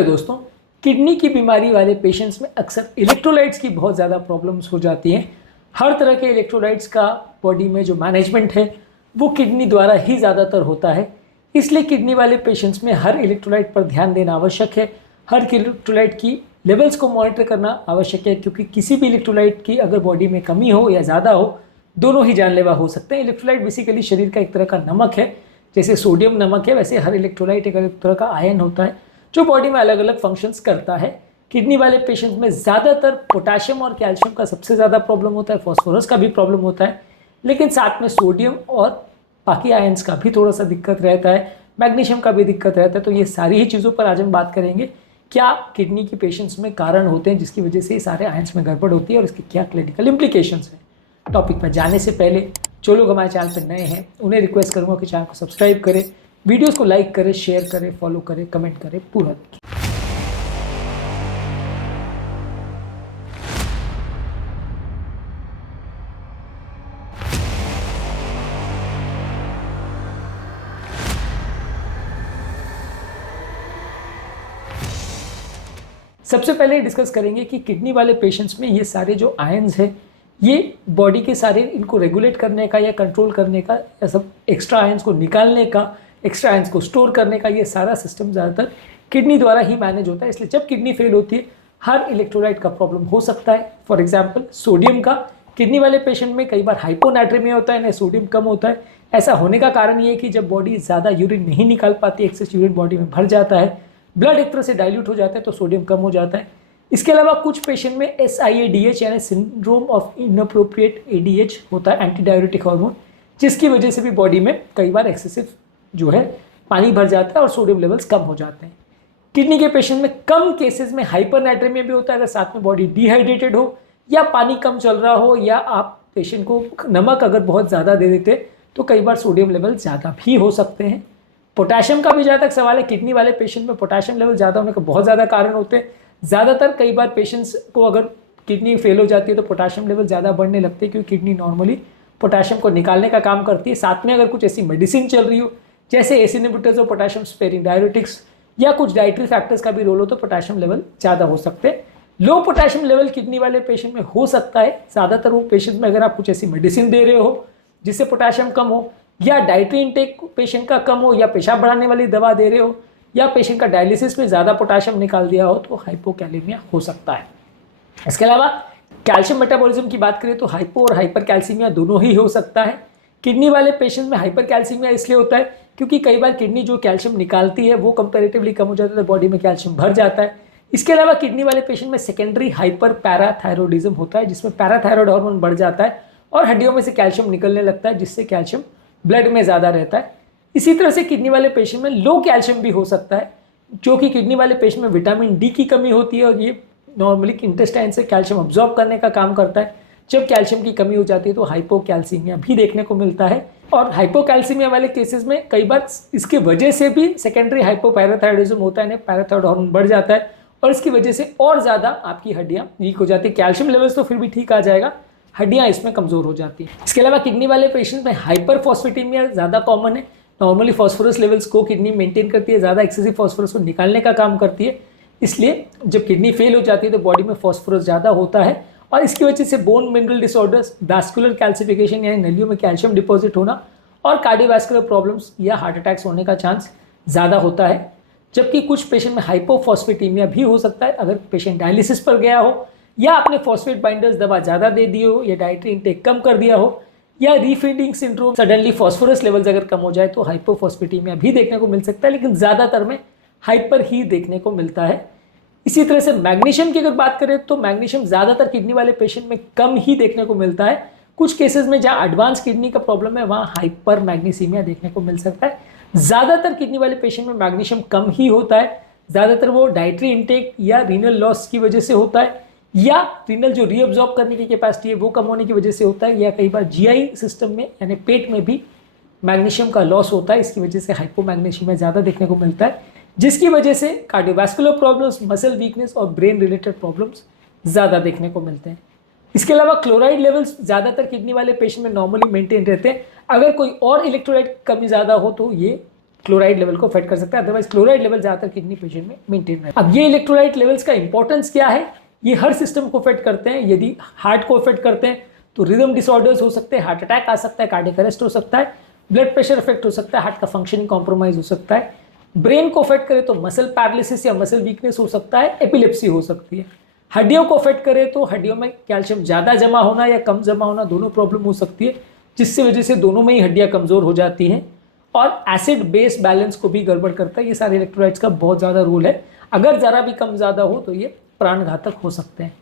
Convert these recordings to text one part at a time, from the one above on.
Hello दोस्तों, kidney की बीमारी वाले पेशेंट्स में अक्सर इलेक्ट्रोलाइट्स की बहुत ज़्यादा प्रॉब्लम्स हो जाती हैं। हर तरह के इलेक्ट्रोलाइट्स का बॉडी में जो मैनेजमेंट है वो किडनी द्वारा ही ज़्यादातर होता है। इसलिए किडनी वाले पेशेंट्स में हर इलेक्ट्रोलाइट पर ध्यान देना आवश्यक है। हर इलेक्ट्रोलाइट की लेवल्स को मॉनिटर करना आवश्यक है, क्योंकि किसी भी इलेक्ट्रोलाइट की अगर बॉडी में कमी हो या ज़्यादा हो, दोनों ही जानलेवा हो सकते हैं। इलेक्ट्रोलाइट बेसिकली शरीर का एक तरह का नमक है। जैसे सोडियम नमक है, वैसे हर इलेक्ट्रोलाइट एक अलग तरह का आयन होता है जो बॉडी में अलग अलग फंक्शंस करता है। किडनी वाले पेशेंट्स में ज़्यादातर पोटाशियम और कैल्शियम का सबसे ज़्यादा प्रॉब्लम होता है, फॉस्फोरस का भी प्रॉब्लम होता है, लेकिन साथ में सोडियम और बाकी आयंस का भी थोड़ा सा दिक्कत रहता है, मैग्नीशियम का भी दिक्कत रहता है। तो ये सारी ही चीज़ों पर आज हम बात करेंगे। क्या किडनी की पेशेंट्स में कारण होते हैं जिसकी वजह से ये सारे आयंस में गड़बड़ होती है और इसके क्या क्लिनिकल इम्प्लीकेशंस हैं। टॉपिक पर जाने से पहले जो लोग हमारे चैनल पर नए हैं उन्हें रिक्वेस्ट करूँगा कि चैनल को सब्सक्राइब करें, वीडियोस को लाइक करें, शेयर करें, फॉलो करें, कमेंट करें, पूरा देखें। सबसे पहले डिस्कस करेंगे कि किडनी वाले पेशेंट्स में ये सारे जो आयंस हैं, ये बॉडी के सारे इनको रेगुलेट करने का या कंट्रोल करने का या सब एक्स्ट्रा आयंस को निकालने का, एक्स्ट्रा आयंस को स्टोर करने का, ये सारा सिस्टम ज़्यादातर किडनी द्वारा ही मैनेज होता है। इसलिए जब किडनी फेल होती है हर इलेक्ट्रोलाइट का प्रॉब्लम हो सकता है। फॉर एग्जाम्पल सोडियम का किडनी वाले पेशेंट में कई बार हाइपोनाट्रेमिया होता है, ना सोडियम कम होता है। ऐसा होने का कारण ये है कि जब बॉडी ज़्यादा यूरिन नहीं निकाल पाती, एक्सेस यूरिन बॉडी में भर जाता है, ब्लड एक तरह से डाइल्यूट हो जाता है, तो सोडियम कम हो जाता है। इसके अलावा कुछ पेशेंट में SIADH यानी सिंड्रोम ऑफ इनअप्रोप्रिएट ADH होता है, एंटी डाययूरेटिक हार्मोन, जिसकी वजह से भी बॉडी में कई बार एक्सेसिव जो है पानी भर जाता है और सोडियम लेवल्स कम हो जाते हैं। किडनी के पेशेंट में कम केसेस में हाइपरनाइट्रेमिया भी होता है, अगर साथ में बॉडी डिहाइड्रेटेड हो या पानी कम चल रहा हो, या आप पेशेंट को नमक अगर बहुत ज़्यादा दे देते तो कई बार सोडियम लेवल ज़्यादा भी हो सकते हैं। पोटाशियम का भी जहाँ तक सवाल है, किडनी वाले पेशेंट में पोटाशियम लेवल ज़्यादा होने का बहुत ज़्यादा कारण होते हैं। ज़्यादातर कई बार पेशेंट्स को अगर किडनी फेल हो जाती है तो पोटाशियम लेवल ज़्यादा बढ़ने लगते हैं, क्योंकि किडनी नॉर्मली पोटाशियम को निकालने का काम करती है। साथ में अगर कुछ ऐसी मेडिसिन चल रही हो जैसे ACE इनहिबिटर्स और पोटाशियम स्पेयरिंग डायरेटिक्स या कुछ डाइटरी फैक्टर्स का भी रोल हो तो पोटाशियम लेवल ज़्यादा हो सकते हैं। लो पोटाशियम लेवल किडनी वाले पेशेंट में हो सकता है ज़्यादातर वो पेशेंट में अगर आप कुछ ऐसी मेडिसिन दे रहे हो जिससे पोटाशियम कम हो, या डाइटरी इंटेक पेशेंट का कम हो, या पेशाब बढ़ाने वाली दवा दे रहे हो, या पेशेंट का डायलिसिस में ज़्यादा पोटाशियम निकाल दिया हो, तो हाइपोकैलेमिया हो सकता है। इसके अलावा कैल्शियम मेटाबॉलिज्म की बात करें तो हाइपो और हाइपर कैल्सीमिया दोनों ही हो सकता है। किडनी वाले पेशेंट में हाइपर कैल्सीमिया इसलिए होता है क्योंकि कई बार किडनी जो कैल्शियम निकालती है वो कंपैरेटिवली कम हो जाता है, तो बॉडी में कैल्शियम भर जाता है। इसके अलावा किडनी वाले पेशेंट में सेकेंडरी हाइपर पैराथायरॉयडिज्म होता है, जिसमें पैराथायरॉयड हार्मोन बढ़ जाता है और हड्डियों में से कैल्शियम निकलने लगता है, जिससे कैल्शियम ब्लड में ज़्यादा रहता है। इसी तरह से किडनी वाले पेशेंट में लो कैल्शियम भी हो सकता है, जो कि किडनी वाले पेशेंट में विटामिन D की कमी होती है और ये नॉर्मली इंटेस्टाइन से कैल्शियम अब्जॉर्ब करने का काम करता है। जब कैल्शियम की कमी हो जाती है तो हाइपोकैल्सीमिया भी देखने को मिलता है, और हाइपोकैल्सीमिया वाले केसेस में कई बार इसके वजह से भी सेकेंडरी हाइपोपैराथायरॉयडिज्म होता है, पैराथायरॉयड हार्मोन बढ़ जाता है और इसकी वजह से और ज़्यादा आपकी हड्डियाँ वीक हो जाती है। कैल्शियम लेवल्स तो फिर भी ठीक आ जाएगा, हड्डियाँ इसमें कमज़ोर हो जाती हैं। इसके अलावा किडनी वाले पेशेंट में हाइपरफॉस्फेटेमिया ज़्यादा कॉमन है। नॉर्मली फॉस्फोरस लेवल्स को किडनी मेंटेन करती है, ज़्यादा एक्सेसिव फॉस्फोरस को निकालने का काम करती है। इसलिए जब किडनी फेल हो जाती है तो बॉडी में फॉस्फोरस ज़्यादा होता है और इसकी वजह से bone mineral disorders, vascular calcification यानी नलियों में कैल्शियम डिपॉजिट होना और कार्डियोवैस्कुलर प्रॉब्लम्स या हार्ट अटैक्स होने का चांस ज़्यादा होता है। जबकि कुछ पेशेंट में हाइपोफॉस्फेटेमिया भी हो सकता है, अगर पेशेंट डायलिसिस पर गया हो, या आपने फॉस्फेट बाइंडर्स दवा ज़्यादा दे दी हो, या डाइटरी इंटेक कम कर दिया हो, या रीफीडिंग सिंड्रोम, सडनली फॉस्फोरस लेवल्स अगर कम हो जाए तो हाइपोफॉस्फेटेमिया भी देखने को मिल सकता है, लेकिन ज़्यादातर में हाइपर ही देखने को मिलता है। इसी तरह से मैग्नीशियम की अगर बात करें तो मैग्नीशियम ज़्यादातर किडनी वाले पेशेंट में कम ही देखने को मिलता है। कुछ केसेस में जहाँ एडवांस किडनी का प्रॉब्लम है वहाँ हाइपर मैग्नीसीमिया देखने को मिल सकता है। ज़्यादातर किडनी वाले पेशेंट में मैग्नीशियम कम ही होता है, ज़्यादातर वो डाइटरी इंटेक या रीनल लॉस की वजह से होता है, या रीनल जो रीअब्जॉर्ब करने की कैपेसिटी है वो कम होने की वजह से होता है, या कई बार GI सिस्टम में यानी पेट में भी मैग्नीशियम का लॉस होता है। इसकी वजह से हाइपोमैग्नीशियमिया ज़्यादा देखने को मिलता है, जिसकी वजह से कार्डियोवैस्कुलर प्रॉब्लम्स, मसल वीकनेस और ब्रेन रिलेटेड प्रॉब्लम्स ज़्यादा देखने को मिलते हैं। इसके अलावा क्लोराइड लेवल्स ज़्यादातर किडनी वाले पेशेंट में नॉर्मली मेंटेन रहते हैं। अगर कोई और इलेक्ट्रोलाइट कमी ज़्यादा हो तो ये क्लोराइड लेवल को अफेक्ट कर सकता है, अदरवाइज क्लोराइड लेवल ज़्यादातर किडनी पेशेंट में मेंटेन रहता है। अब ये इलेक्ट्रोलाइट लेवल्स का इंपॉर्टेंस क्या है, ये हर सिस्टम को अफेक्ट करते हैं। यदि हार्ट को अफेक्ट करते हैं तो रिदम डिसऑर्डर्स हो सकते हैं, हार्ट अटैक आ सकता है, कार्डियक अरेस्ट हो सकता है, ब्लड प्रेशर अफेक्ट हो सकता है, हार्ट का फंक्शनिंग कॉम्प्रोमाइज हो सकता है। ब्रेन को अफेक्ट करे तो मसल पैरालिसिस या मसल वीकनेस हो सकता है, एपिलेप्सी हो सकती है। हड्डियों को अफेक्ट करे तो हड्डियों में कैल्शियम ज़्यादा जमा होना या कम जमा होना, दोनों प्रॉब्लम हो सकती है, जिससे वजह से दोनों में ही हड्डियाँ कमज़ोर हो जाती हैं। और एसिड बेस बैलेंस को भी गड़बड़ करता है। ये सारे इलेक्ट्रोलाइट्स का बहुत ज़्यादा रोल है। अगर ज़रा भी कम ज़्यादा हो तो ये प्राणघातक हो सकते हैं।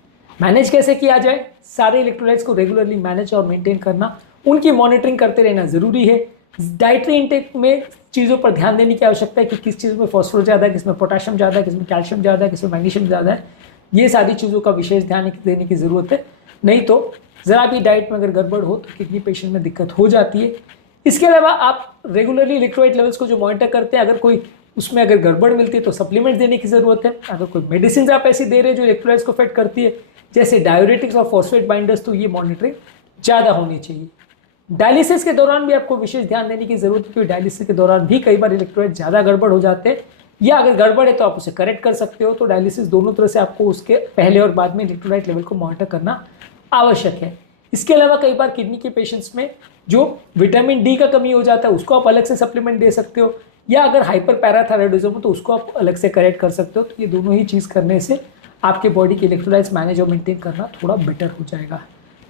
मैनेज कैसे किया जाए, सारे इलेक्ट्रोलाइट्स को रेगुलरली मैनेज और मेंटेन करना, उनकी मॉनिटरिंग करते रहना ज़रूरी है। डाइटरी इंटेक में चीज़ों पर ध्यान देने की आवश्यकता है कि किस चीज़ में फॉस्फोरस ज़्यादा है, किस में पोटेशियम ज़्यादा है, किस में कैल्शियम ज़्यादा है, किस में मैग्नीशियम ज़्यादा है। ये सारी चीज़ों का विशेष ध्यान देने की ज़रूरत है, नहीं तो ज़रा भी डाइट में अगर गड़बड़ हो तो किडनी पेशेंट में दिक्कत हो जाती है। इसके अलावा आप रेगुलरली इलेक्ट्रोलाइट लेवल्स को जो मॉनिटर करते हैं, अगर कोई उसमें अगर गड़बड़ मिलती है तो सप्लीमेंट देने की ज़रूरत है। अगर कोई मेडिसिन आप ऐसी दे रहे हैं जो इलेक्ट्रोलाइट्स को अफेक्ट करती है, जैसे डायूरेटिक्स और फॉस्फेट बाइंडर्स, तो ये मॉनिटरिंग ज़्यादा होनी चाहिए। डायलिसिस के दौरान भी आपको विशेष ध्यान देने की जरूरत है, क्योंकि डायलिसिस के दौरान भी कई बार इलेक्ट्रोलाइट ज़्यादा गड़बड़ हो जाते हैं, या अगर गड़बड़ है तो आप उसे करेक्ट कर सकते हो। तो डायलिसिस दोनों तरह से आपको उसके पहले और बाद में इलेक्ट्रोलाइट लेवल को मॉनिटर करना आवश्यक है। इसके अलावा कई बार किडनी के पेशेंट्स में जो विटामिन डी का कमी हो जाता है, उसको आप अलग से सप्लीमेंट दे सकते हो, या अगर हाइपर पैराथायरॉयडिज्म हो तो उसको आप अलग से करेक्ट कर सकते हो। तो ये दोनों ही चीज़ करने से आपके बॉडी के इलेक्ट्रोलाइट्स मैनेज और मेंटेन करना थोड़ा बेटर हो जाएगा।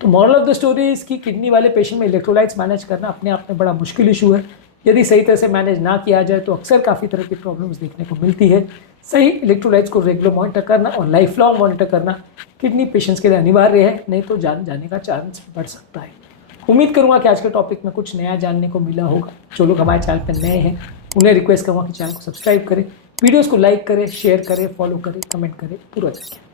तो moral of the story is कि किडनी वाले पेशेंट में इलेक्ट्रोलाइट्स मैनेज करना अपने आप में बड़ा मुश्किल इशू है। यदि सही तरह से मैनेज ना किया जाए तो अक्सर काफ़ी तरह की प्रॉब्लम्स देखने को मिलती है। सही इलेक्ट्रोलाइट्स को रेगुलर मॉनिटर करना और लाइफ लॉन्ग मॉनिटर करना किडनी पेशेंट्स के लिए अनिवार्य है, नहीं तो जान जाने का चांस बढ़ सकता है। उम्मीद करूंगा कि आज के टॉपिक में कुछ नया जानने को मिला होगा। जो लोग हमारे चैनल पर नए हैं उन्हें रिक्वेस्ट करूँगा कि चैनल को सब्सक्राइब करें, वीडियोज़ को लाइक करें, शेयर करें, फॉलो करें, कमेंट करें, पूरा देखें।